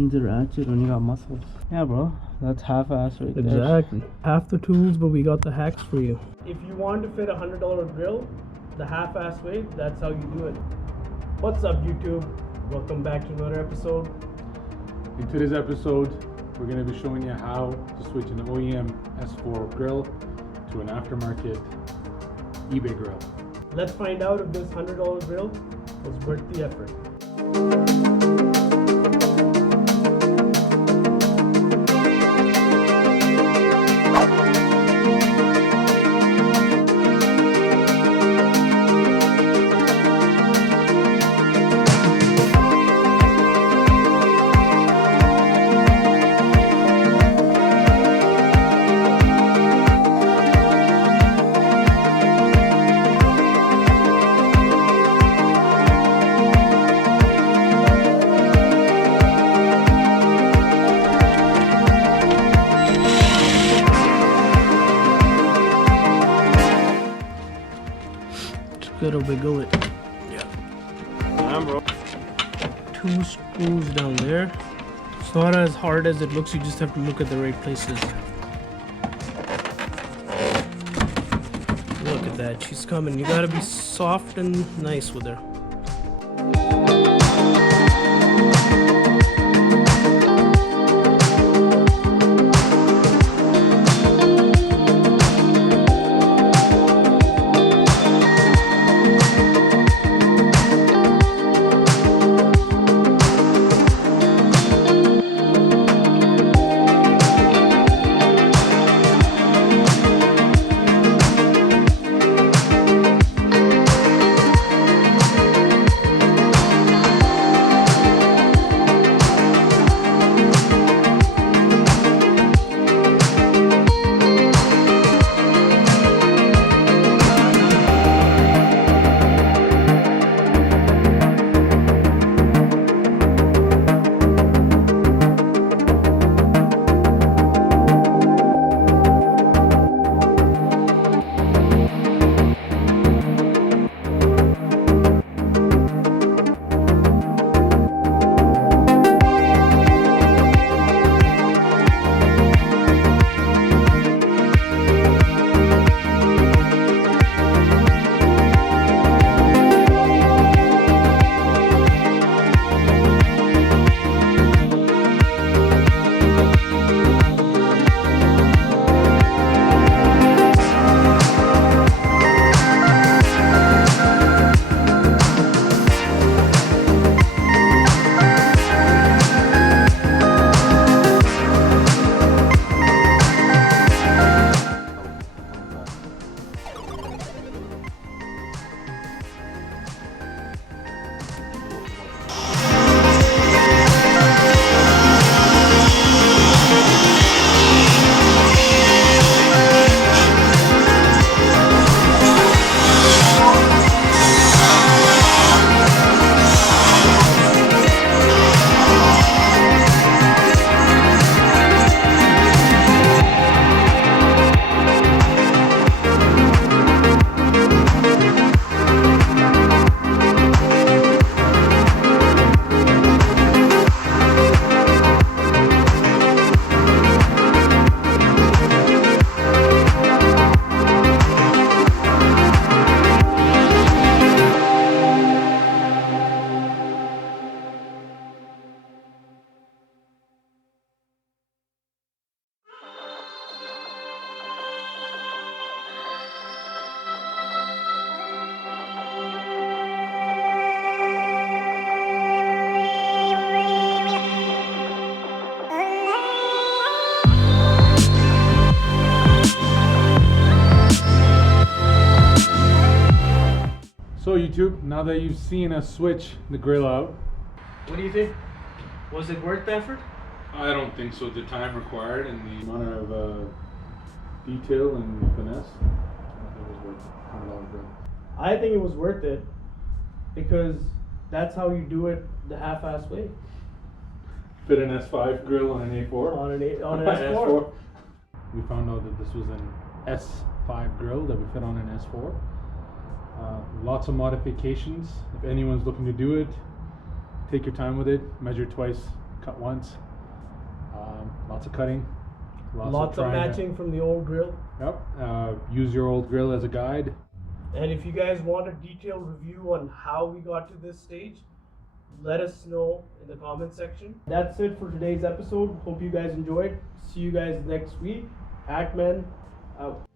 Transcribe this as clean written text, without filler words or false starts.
And the ratchet when you got muscles. Yeah, bro. That's half-ass right there. Exactly. Half the tools, but we got the hacks for you. If you want to fit a $100 grill the half-ass way, that's how you do it. What's up, YouTube? Welcome back to another episode. In today's episode, we're going to be showing you how to switch an OEM S4 grill to an aftermarket eBay grill. Let's find out if this $100 grill was worth the effort. Gotta wiggle it. Yeah. Damn, bro. 2 screws down there. It's not as hard as it looks, you just have to look at the right places. Look at that, she's coming. You gotta be soft and nice with her. So YouTube, now that you've seen us switch the grill out, What do you think? Was it worth the effort? I don't think so. The time required and the amount of detail and finesse, I think it was worth $100 grill. I think it was worth it because that's how you do it the half-ass way. Fit an S5 grill on an A4. On an S4. We found out that this was an S5 grill that we fit on an S4. Lots of modifications. If anyone's looking to do it, take your time with it. Measure twice cut once. Lots of cutting. Lots of matching from the old grill. Yep. Use your old grill as a guide. And if you guys want a detailed review on how we got to this stage, let us know in the comment section. That's it for today's episode. Hope you guys enjoyed. See you guys next week. Hakmen out.